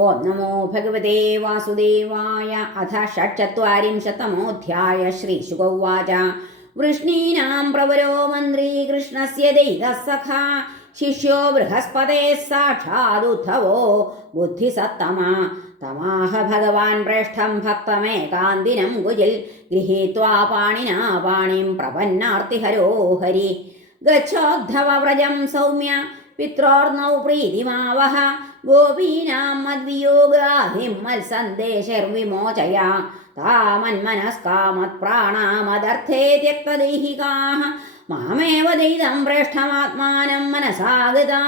ओं नमो भगवते वासुदेवाय अथ षट्चत्वारिंशतमोऽध्याय श्रीशुक उवाच वृष्णीनां प्रवरो मन्त्री कृष्णस्य दैतः सखा शिष्यो बृहस्पतेः साक्षादुद्धवो बुद्धिसत्तमा। तमाह भगवान् प्रेष्ठं भक्तमेकान्दिनं गुजिल् गृहीत्वा पाणिना पाणिं प्रपन्नार्तिहरो हरि। गच्छोद्धवव्रजं सौम्य पित्रोर्नौ प्रीतिमावह गोपीनां मद्वियोगाधिं मत्सन्देशैर्विमोचय तामन्मनस्कामत्प्राणामदर्थे त्यक्तदैहिकाः मामेव दैदं प्रेष्ठमात्मानं मनसागता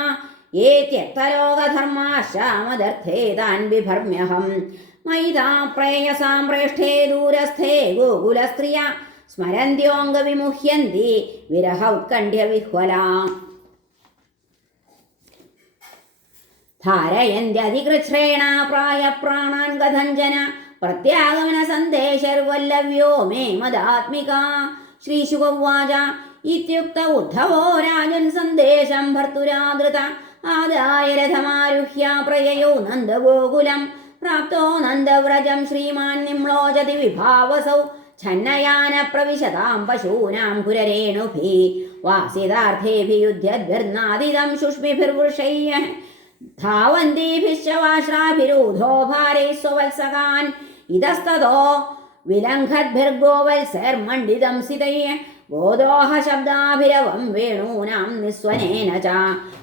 ये त्यक्तलोकधर्माश्चामदर्थे तान् बिभर्म्यहं मयिता प्रेयसां प्रेष्ठे दूरस्थे गोकुलस्त्रिया स्मरन्त्योऽङ्गविमुह्यन्ति विरह उत्कण्ठ्यविह्वला ധാരയന്ത്യതികൃശ്രേണ പ്രായ പ്രാണാൻ കഥഞ്ജന പ്രത്യാഗമന സന്ദേശർവല്ലവ്യോ മേ മദാത്മിക ശ്രീശുഗവാച ഇത്യുക്ത ഉദ്ധവോ രാജൻ സന്ദേശം ഭർത്തുരാദൃത ആദായ രഥമാരുഹ്യ പ്രയയോ നന്ദഗോകുലം പ്രാപ്തോ നന്ദവ്രജം ശ്രീമാൻ നിംളോചതി വിഭാവസൗ ഛന്നയാന പ്രവിശതാം പശൂനാം കുരരേണുഭി വാസിതാർത്ഥേഭി യുദ്ധ്യദ്ഭിർനാദിതം ശുഷ്മിഭിർവൃഷയ്യ ധാവന്തിരൂധോ ഭാരേ സ്വവത്സകാൻ ഇതസ്തോ വിലംഘദ്ഭിർഗോവത്സർമണ്ഡിതം സിതയെ. ഗോദോഹ ശബ്ദാഭിരവം വേണൂനാം നിസ്വനേന ച.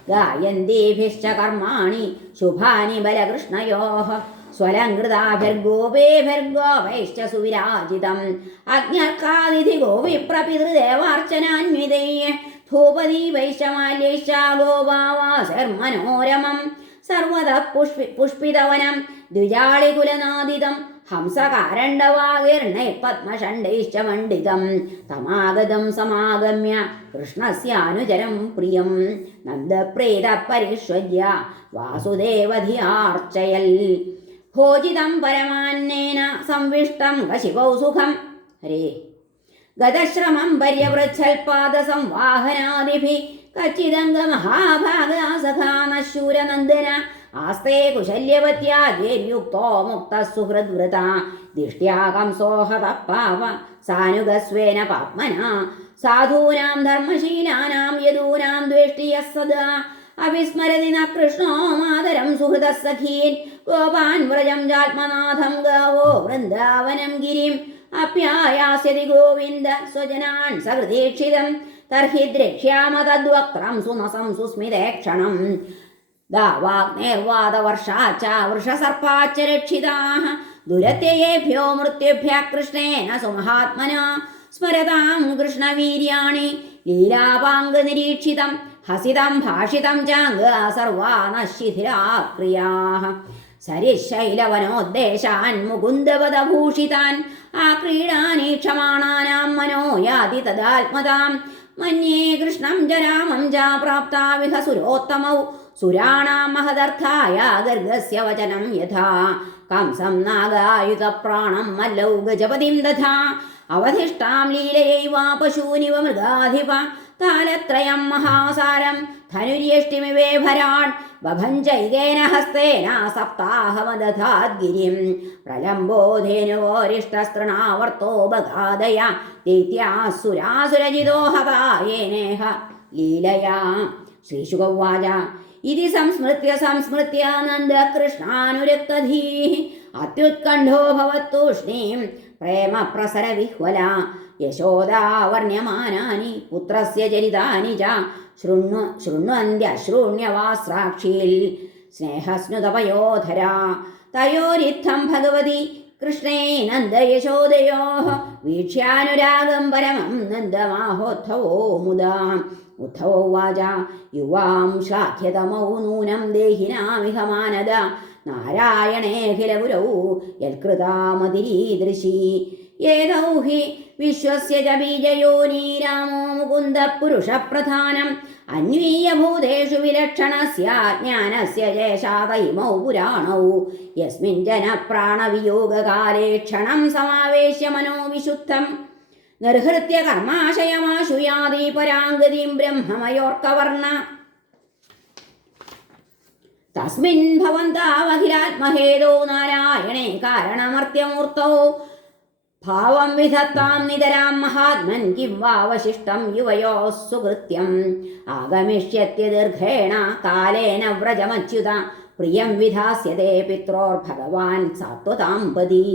ഗായന്തിഭിശ്ച കർമാണി ശുഭാനി ബലകൃഷ്ണയോ. സ്വലംകൃതാഭിർഗോപേഭിർഗോപൈശ്ച സുവിരാജിതം. അഗ്നിർക്കാതിഥി ഗോവിപ്രപിതൃദേവാർച്ചനാന്വിതൈ ധൂപതി വൈശമാല്യൈശ സർവത പുഷ്പി പുഷ്പിതവനം. ദ്വിജാളികുലനാദിതം ഹംസകാരണ്ഡവാകീർണൈ പത്മഷണ്ഡൈശ്ച മണ്ഡിതം തമാഗതം സമാഗമ്യ. കൃഷ്ണസ്യാനുചരം പ്രിയം. നന്ദപ്രീത പരിഷ്വര്യ വാസുദേവധിയാർച്ചയൽ. ഭോജിതം പരമാന്നേന. സംവിഷ്ടം കശിപൗ സുഖം ഹരേ. ഗതശ്രമം പര്യവൃച്ഛൽപാദസംവാഹനാദിഭി കച്ചിദംഗമഹാഭാഗാസഖാനശൂരനന്ദന ആസ്തേ കുശല്യവത്യാദ്യേര്യുക്തോ മുക്ത സുഹൃദ്വൃത ദിഷ്ട്യാകം സോഹത പാവ സാനുഗസ്വേന പാത്മന സാധൂനാം ധർമ്മശീലാനാം യദൂനാം ദ്വേഷ്ടിയ സദാ അവിസ്മരതി ന കൃഷ്ണോ മാതരം സുഹൃത സഖീൻ ഗോപാൻ വ്രജം ജാത്മനാഥം ഗാവോ വൃന്ദാവനം ഗിരിം അപ്യായാസ്യതി ഗോവിന്ദ സ്വജനാൻ സഹൃദീക്ഷിതം. തർഹി ദ്രക്ഷ്യാമ തദ്വക്രം സുനസം സുസ്മിതേക്ഷണം. ദാവാഗ്നേർവാദവർഷാച്ച വൃഷസർപ്പാച്ച രക്ഷിതാः ദുരത്യയേഭ്യോ മൃത്യുഭ്യ കൃഷ്ണേന സുമഹാത്മന സ്മരതാം കൃഷ്ണവീര്യാണി. ലീലാപാങ്ക് നിരീക്ഷിതം. ഹസിതം ഭാഷിതം ചാങ്ക് സർവാ നശിഥിരാക്രിയാः സരിശൈലവനോദ്ദേശാൻ മുകുന്ദപദഭൂഷിതാൻ ആ മനോ മനോയാതി തദാത്മതാം. മന്യേ കൃഷ്ണം ജരാമം ജാപ്രാപ്താവിഹ സുരോത്തമൗ. സുരാണാം മഹദർത്ഥായ ഗർഗസ്യ വചനം യഥാ. കംസം നാഗായുധപ്രാണം മല്ലൗ ഗജപതിം ദധാ. അവധിഷ്ടാം ലീലയൈവ പശൂനിവ മൃഗാധിപ. താലത്രയം മഹാസാരം. ധനുര്യഷ്ടിമിവേ ഭരാൺ ബഭഞ്ചൈകേന ഹസ്തേന സപ്താഹമദധാദ്ഗിരിം. പ്രലംബോധേനുവോരിഷ്ടസ്തൃണാവർത്തോ ദൈത്യാസുരാസുരജിതോ ഹതായേനേഹ ലീലയാ. ശ്രീശുഗവാച ഇതി സംസ്മൃത്യ സംസ്മൃത്യ നന്ദകൃഷ്ണാനുരക്തധീ അത്യുത്കണ്ഠോ ഭവത്തൂഷ്ണീം പ്രേമ പ്രസരവിഹ്വല യശോദാവർണ്യമാനാനി പുത്രസ്യ ചരിതാനി ച ശൃണ്വ ശൃണ്വന്ത്യശ്രൂണ്യവാസ്രാക്ഷിയിൽ സ്നേഹസ്നുതപയോധര. തയോരിത്തം ഭഗവതി കൃഷ്ണേ നന്ദയശോദയോ വീക്ഷ്യാനുരാഗം പരമം നന്ദമാഹോത്ഥവോ മുദാ. ഉദ്ധവോ വാച യുവാം ശാഖ്യതമോ നൂനം ദേഹിനാമിഹ മാനദ നാരായണേഖില ഗുരൗ യൽകൃതാമതിരീദൃശി. ഏതൗ ഹി വിശ്വസ്യ ച ബീജയോനീ രാമോ മുകുന്ദ പുരുഷപ്രധാനം. അന്വീയഭൂതേഷു വിലക്ഷണസ്യ ജ്ഞാനസ്യ ജേഷാതൈമൗ പുരാണൗ. യസ്മിൻ ജന പ്രാണവിയോഗകാലേ ക്ഷണം സമാവേശ്യ മനോവിശുദ്ധം. നിർഹൃത്യ കർമാശയമാശുയാദി പരാംഗതിം ബ്രഹ്മമയോർക്കവർണ തസ്മിൻ ഭവന്താവഹിരാത്മഹേതോ നാരായണേ കാരണമർത്യമൂർത്തോ. ഭാവം വിധത്താം നിതരാം മഹാത്മൻ കിം വാവശിഷ്ടം യുവയോ സുകൃത്യം ആഗമിഷ്യത്യ ദീർഘേണ കാലേന വ്രജമച്യുത. പ്രിയം വിധാസ്യതേ പിത്രോർഭഗവാൻ സാത്വതാം പതി.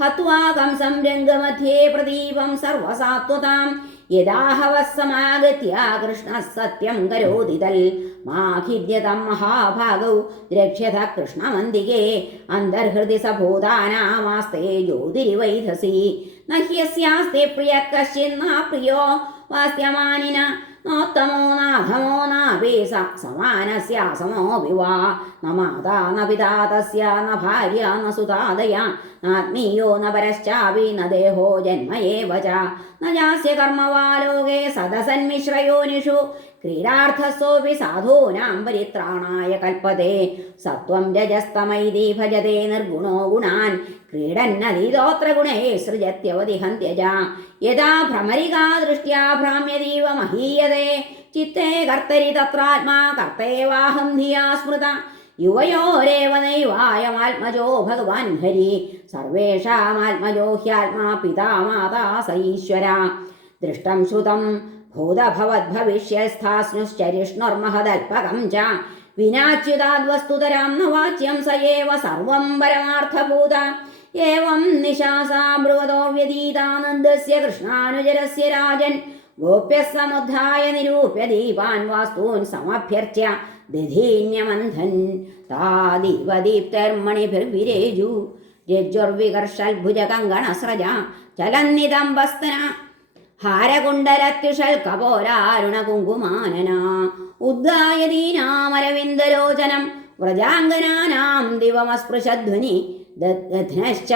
ഹത്വാ കംസം രംഗമധ്യേ പ്രദീപം സർവസാത്വതാം. യഥാഹവസമാഗത്യ കൃഷ്ണ സത്യം കരോതി തൽ മാഖിദ്യതം മഹാഭാഗൗ ദ്രക്ഷ്യത കൃഷ്ണമന്തികേ. അന്തർഹൃദി സഭൂതാനാമാസ്തേ ജ്യോതിരിവൈധസി. നഹ്യസ്യാസ്തേ പ്രിയ കശ്ചിന്നാ പ്രിയോ. വാസ്യമാനിന നോത്തമോ നാഥമോ നാപി സ സമാനസ്യാസമോപി വാ ന മാതാ ന പിതാ തസ്യ ന ഭാര്യ ന സുതാദയ നാത്മീയോ ന പരശ്ചാപി ന ദേഹോ ജന്മയേവ ച ന ജാസ്യ കർമ്മ സദസന്മിശ്രയോനിഷു. ക്രീഡാർത്ഥസോപി സാധൂനാം പരിത്രാണായ കൽപ്പതേ. സത്വം രജസ്തമൈതി ഭജതേ നിർഗുണോ ഗുണാൻ. ക്രീഡന്നതീതോത്ര ഗുണേ സൃജത്യവതിഹന്ത്യജ യഥാ ഭ്രമരികാ ദൃഷ്ട്യാ ഭ്രാമ്യതീവ മഹീയതേ. ചിത്തേ കർത്തരി തത്രാത്മാ കർത്തേവാഹം ധിയാ സ്മൃത. യുവയോരേവ നൈവായമാത്മജോ ഭഗവാൻ ഹരി. സർവേഷാമാത്മജോ ഹ്യാത്മാ പിതാ മാതാ സ ഈശ്വര ദൃഷ്ടം ശ്രുതം ഭൂതഭവദ്ഭവിഷ്യസ്ഥാസ്നുശ്ചരിഷ്ണുർമഹദൽപകം ച. വിനാച്യുതാദ്വസ്തുതരാം നവാച്യം വാച്യം സ ഏവ സർവം പരമാർത്ഥഭൂത. ഏവം നിശാസാ ബ്രുവതോ വ്യതീതാനന്ദസ്യ കൃഷ്ണാനുജരസ്യ രാജൻ. ഗോപ്യസമുദ്ധായ നിരൂപ്യ ദീപാൻ വാസ്തൂൻ സമഭ്യർച്യ ദധീന്യമന്ധൻ. താദീപദീപ്തർമണിഭിർവിരേജു രജ്ജുർവികർഷൽഭുജകങ്കണസ്രജ ചലന്നിതംബസ്തന. ഹാരകുണ്ടലത്യുഷൽ കപോലാരുണ കുങ്കുമാനന ഉദ്ഗായതീനാമരവിന്ദലോചനം വ്രജാംഗനാനാം ദിവമസ്പൃശധ്വനി ദധ്നശ്ച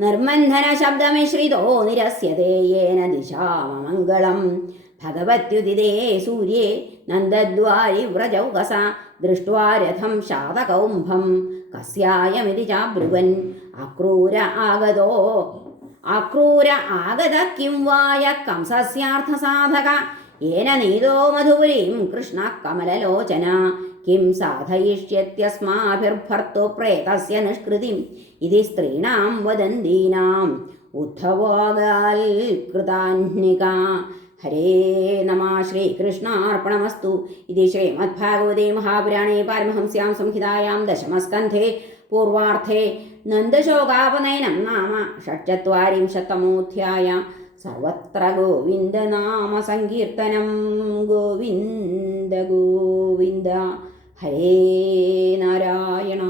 നിർമന്ധന ശബ്ദമിശ്രിതോ നിരസ്യതേ യേന ദിശാമമംഗളം. ഭഗവത്യുദിതേ സൂര്യേ നന്ദദ്വാരി വ്രജൗകസ ദൃഷ്ട്വാ രഥം ശാതകൗംഭം കസ്യായമിതി ചാബ്രുവൻ അക്രൂര ആഗതോ അക്രൂര ആഗത കിം വായ കംസസ്യാർത്ഥസാധക? ഏന നീതോ മധുപുരീം കൃഷ്ണ കമലലോചന. കിം സാധയിഷ്യത്യസ്മാഭിർഭർത്തു പ്രേതസ്യ നിഷ്കൃതിം. ഇതി സ്ത്രീണാം വദന്തീനാം. ഉദ്ധവോഗാൽ കൃതാന്വിക. ഹരേ നമ ശ്രീകൃഷ്ണാർപ്പണമസ്തു. ഇതി ശ്രീമദ്ഭാഗവതേ മഹാപുരാണേ പാരമഹംസ്യാം സംഹിതായാം ദശമസ്കന്ധേ പൂർവാർത്ഥേ നന്ദശോകാപനയനം നാമ ഷഡ്ചത്വാരിംശത്തമോധ്യായ സർവത്ര ഗോവിന്ദനാമ സങ്കീർത്തനം ഗോവിന്ദ ഗോവിന്ദ ഹരേ നാരായണ